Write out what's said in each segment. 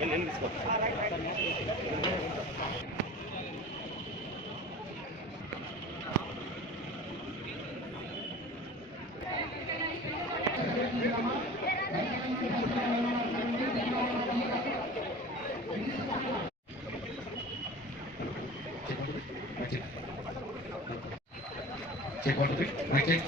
in, in this one. Check one of it, right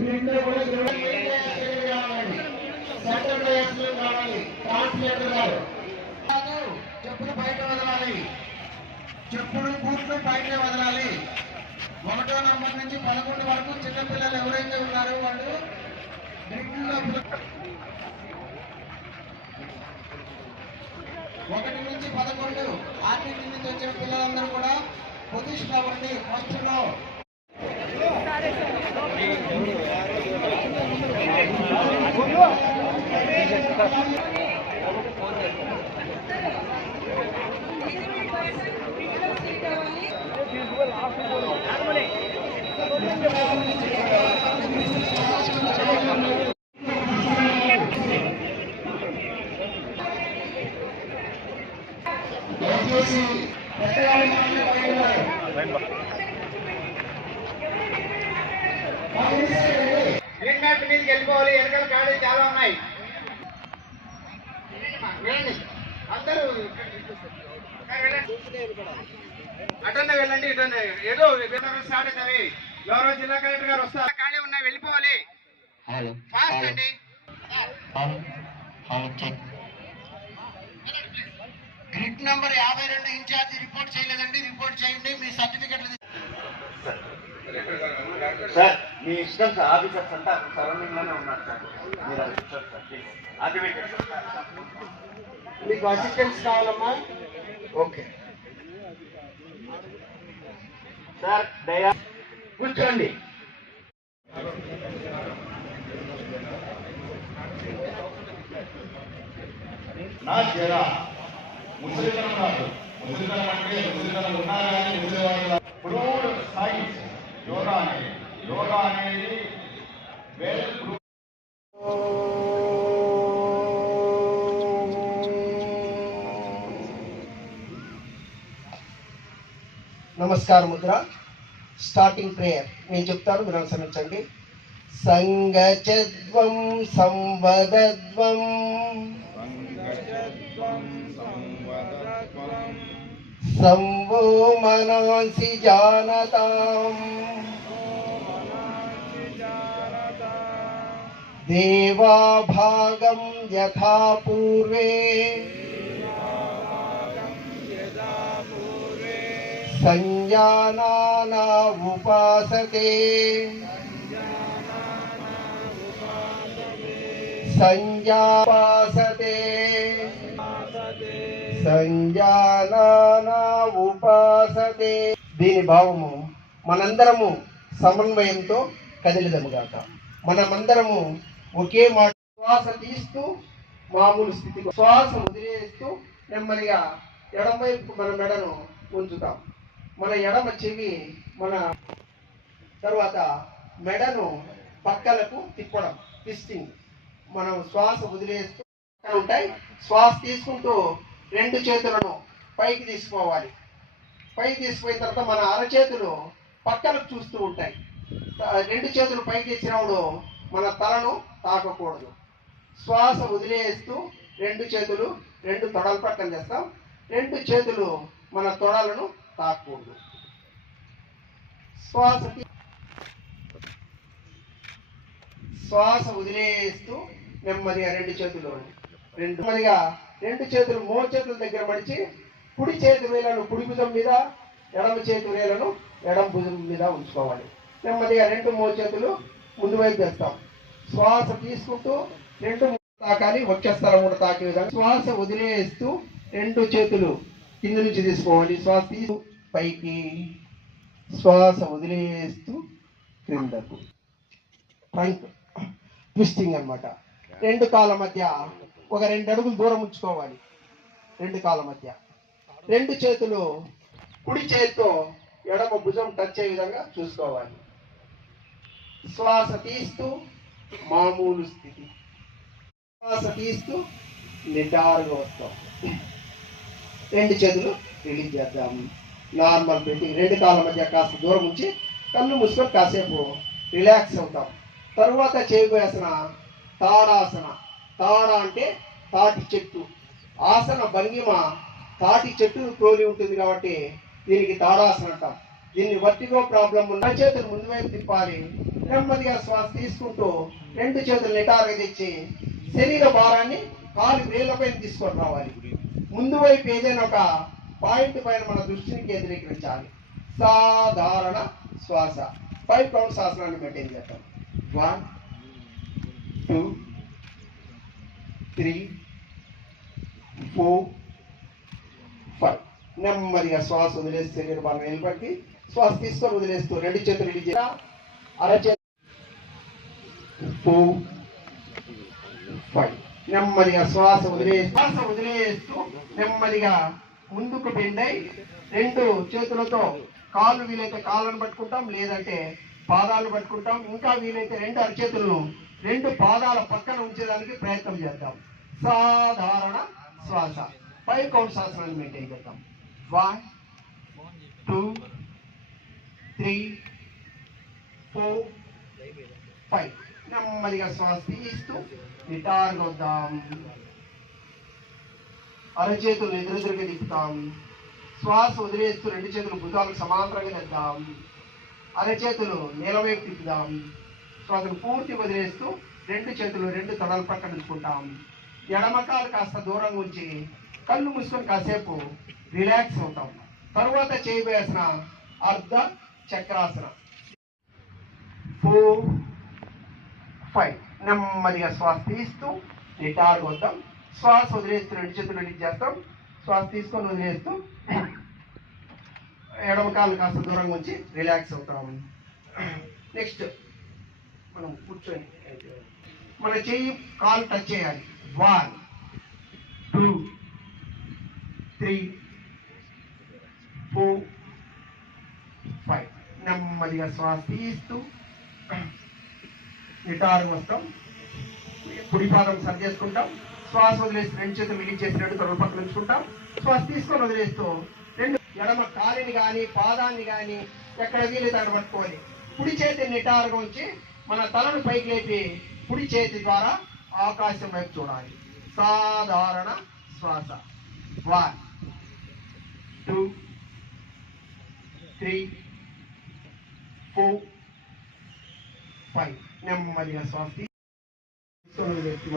దీంట్లో చెప్పులు బయట వదలాలి చెప్పుడు బూట్లు పైన వదలాలి. ఒకటో నంబర్ నుంచి పదకొండు వరకు చిన్నపిల్లలు ఎవరైతే ఉన్నారో వాళ్ళు ఒకటి నుంచి పదకొండు ఆర్టీటీ నుంచి వచ్చిన పిల్లలందరూ కూడా పొజిషన్ అవ్వండి. ఫస్ట్లో Thank you. గ్రీన్ మ్యాప్ మీదకి వెళ్ళిపోవాలి. వెనకాల చాలా ఉన్నాయి. అందరూ. అటెండ్ వెళ్ళండి ఇటెండ్ ఏదో స్టార్ట్ అవుతాయి గౌరవ జిల్లా కలెక్టర్ గారు వస్తారు. ఖాళీ ఉన్నాయి వెళ్ళిపోవాలి. ఫాస్ట్ అండి. గ్రిడ్ నంబర్ యాభై రెండు ఇన్ఛార్జ్ రిపోర్ట్ చేయలేదండి. రిపోర్ట్ చేయండి. మీ సర్టిఫికెట్లు సార్ మీ ఇష్టం సార్. ఆఫీసర్స్ అంతా సరౌండింగ్లోనే ఉన్నారు సార్. మీరు అది చూస్తారు సార్. ప్లీజ్ అది పెట్టండి మీకు అసిస్టెన్స్ కావాలమ్మా? ఓకే. సార్ దయా కూర్చోండి. నా జర ముసలితనం కాదు. ముసలితనం అంటే ముసలితనం ఉన్నా కానీ ముసలివాళ్ళ ప్రూవ్డ్ సైన్స్ యోగా అనేది యోగా అనేది నమస్కార ముద్ర. స్టార్టింగ్ ప్రేయర్ నేను చెప్తాను మీరు అనుసరించండి సంగచద్వం సంవదద్వం. సంవో మనసి జానతాం. దేవాభాగం యథా పూర్వే సంజానానా ఉపాసతే సంజాపాసతే. సంజానానా ఉపాసతే దీని భావము మనందరము సమన్వయంతో కదిలిదముగాక మనమందరము ఒకే మాట శ్వాస తీస్తూ మామూలు స్థితికి శ్వాస వదిలేస్తూ నెమ్మదిగా ఎడమవైపు మన మెడను ఉంచుతాం. మన ఎడమ చెవి మన తర్వాత మెడను పక్కలకు తిప్పడం ట్విస్టింగ్ మనం శ్వాస వదిలేస్తూ ఉంటాయి. శ్వాస తీసుకుంటూ రెండు చేతులను పైకి తీసుకోవాలి. పైకి తీసుకుపోయిన తర్వాత మన అరచేతులు పక్కలకు చూస్తూ ఉంటాయి. రెండు చేతులు పైకి తెచ్చినప్పుడు మన తలను తాకకూడదు. శ్వాస వదిలేస్తూ రెండు చేతులు రెండు తొడలు పక్కన చేస్తాం. రెండు చేతులు మన తొడలను తాకూడదు శ్వాస తీ- శ్వాస వదిలేస్తూ నెమ్మదిగా రెండు చేతులు రెండు నెమ్మదిగా రెండు చేతులు మూడు చేతుల దగ్గర మడిచి కుడి చేతి వేలను కుడి భుజం మీద ఎడమ చేతి వేలను ఎడమ భుజం మీద ఉంచుకోవాలి. నెమ్మదిగా రెండు మూడు చేతులు ముందు వైపు వేస్తాం. శ్వాస తీసుకుంటూ రెండు తాకాలి వచ్చే స్థలం కూడా తాకే విధంగా. శ్వాస వదిలేస్తూ రెండు చేతులు కింద నుంచి తీసుకోవాలి. శ్వాస తీసు పైకి శ్వాస వదిలేస్తూ క్రిందకు. ట్రంక్ ట్విస్టింగ్ అన్నమాట. రెండు కాళ్ళ మధ్య ఒక రెండు అడుగులు దూరం ఉంచుకోవాలి. రెండు కాళ్ళ మధ్య. రెండు చేతులు కుడి చేతితో ఎడమ భుజం టచ్ అయ్యే విధంగా చూసుకోవాలి. శ్వాస తీస్తూ మామూలు స్థితి. శ్వాస తీస్తూ నిటారుగా వస్తాం. రెండు చేతులు రిలీజ్ చేద్దాము నార్మల్ బ్రీతింగ్ రెండు కాళ్ళ మధ్య కాస్త దూరం ఉంచి కళ్ళు మూసుకొని కాసేపు రిలాక్స్ అవుతాం. తరువాత చేయబోయేసిన తాడాసన. తాడ అంటే తాటి చెట్టు. ఆసన భంగిమ తాటి చెట్టును ప్రోలి ఉంటుంది కాబట్టి దీనికి తాడాసన అంటాం. దీన్ని వర్టిగో ప్రాబ్లం ఉన్న చేతులు ముందు వైపు తిప్పాలి. నెమ్మదిగా శ్వాస తీసుకుంటూ రెండు చేతులు నిటారుగా తెచ్చి శరీర భారాన్ని కాలు వేళ్ళపైన తీసుకొని రావాలి. ముందు వైపు ఏదైనా ఒక పాయింట్ పైన మన దృష్టిని కేంద్రీకరించాలి. సాధారణ శ్వాస. ఫైవ్ కౌంట్ ఆసనాన్ని మెయింటైన్ చేద్దాం one two three four five నెమ్మదిగా శ్వాస వదిలేసి శరీర భారం నిలబడి శ్వాస తీసుకొని వదిలేస్తూ రెండు చేతులు రిలీజ్ అరచేతి ఫోర్ ఫైవ్ నెమ్మదిగా శ్వాస వదిలే శ్వాస వదిలేస్తూ నెమ్మదిగా ముందుకు బెండై రెండు చేతులతో కాళ్ళు వీలైతే కాళ్ళను పట్టుకుంటాం లేదంటే పాదాలు పట్టుకుంటాం. ఇంకా వీలైతే రెండు అరచేతులను రెండు పాదాల పక్కన ఉంచేదానికి ప్రయత్నం చేద్దాం. సాధారణ శ్వాస. ఫైవ్ కౌంట్ శ్వాసనాన్ని మెయింటైన్ చేద్దాం. One two three four five నెమ్మదిగా శ్వాస తీస్తూ నిటారుగా వద్దాం అరచేతులు ఎదురెదురుగా తిప్పుతాం శ్వాస వదిలేస్తూ రెండు చేతులు భుజాలకు సమాంతరంగా తెద్దాం అరచేతులు నేలవైపు తిప్పుదాం శ్వాసను పూర్తి వదిలేస్తూ రెండు చేతులు రెండు తొడల పక్కన ఉంచుకుంటాం ఎడమకాలు కాస్త దూరంగా ఉంచి కళ్ళు మూసుకొని కాసేపు రిలాక్స్ అవుతాం తరువాత చేయబోయేసిన అర్ధ చక్రాసన ఫోర్ ఫైవ్ నెమ్మదిగా శ్వాస తీస్తూ రిటార్డ్ వద్దాం. శ్వాస వదిలేస్తూ రెండు చేతులు రిలీజ్ చేస్తాం. శ్వాస తీసుకొని వదిలేస్తూ ఎడమ కాలు కాస్త దూరంగా ఉంచి రిలాక్స్ అవుతాము నెక్స్ట్ మనం కూర్చొని మన చెయ్యి కాలు టచ్ చేయాలి. One two three four five నెమ్మదిగా శ్వాస తీస్తూ నిటారు వస్తాం కుడిపాదం సరి చేసుకుంటాం శ్వాస వదిలేసి రెండు చేతులు రిలీజ్ చేసి రెండు తొడల పక్కన ఉంచుకుంటాం. శ్వాస తీసుకొని వదిలేస్తూ రెండు ఎడమ కాలిని కానీ పాదాన్ని కానీ ఎక్కడ వీలు అక్కడ పట్టుకొని కుడి చేతి నిటారుగా ఉంచి మన తలను పైకి లేపి కుడి చేతి ద్వారా ఆకాశం వైపు చూడాలి. సాధారణ శ్వాస. One two three four five నెమ్మదిగా శ్వాస వ్యక్తి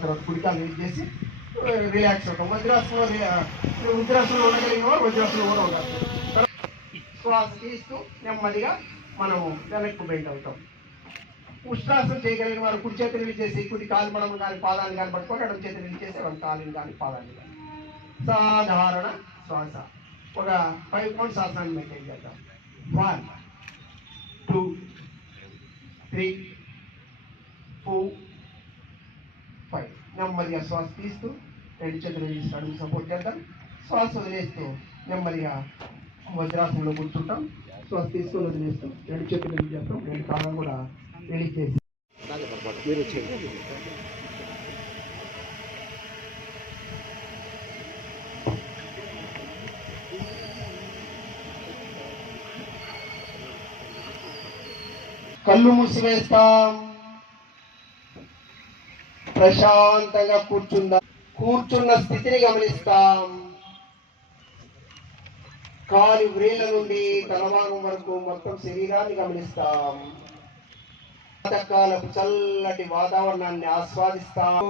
తర్వాత కుడికాలు రిలీజ్ చేసి రిలాక్స్ అవుతాం వజ్రాసనం రి- ఉండగలిగిన వారు కూడా ఉండాలి శ్వాస తీస్తూ నెమ్మదిగా మనము వెనక్కు బెండ్ అవుతాం. ఉష్ణాసనం చేయగలిగిన వారు కుడి చేతి రిలీజ్ చేసి కుడి కాలు మనం కానీ పాదాన్ని కానీ పట్టుకొని ఎడం చేతి రిలీజ్ చేసి ఎడం కాలుని కానీ పాదాన్ని కానీ. సాధారణ శ్వాస. ఒక ఫైవ్ కౌంట్స్ ఆసనాన్ని మెయింటైన్ చేద్దాం. వన్ త్రీ ఫోర్ ఫైవ్ నెమ్మదిగా శ్వాస తీస్తూ రెండు చేతులు తీసి అడుగు సపోర్ట్ చేద్దాం. శ్వాస వదిలేస్తూ నెమ్మదిగా వజ్రాసనంలో కూర్చుంటాం. శ్వాస తీసుకొని వదిలేస్తూ రెండు చేతులు చేస్తాం. రెండు కాలం కూడా రిలీజ్ చేసి మీరు చేయండి కళ్ళు మూసివేస్తాం. ప్రశాంతంగా కూర్చుందాం కూర్చున్న స్థితిని గమనిస్తాం. కాలి వ్రేళ్ళ నుండి తలభాగం వరకు మొత్తం శరీరాన్ని గమనిస్తాం. పాతకాలపు చల్లటి వాతావరణాన్ని ఆస్వాదిస్తాం.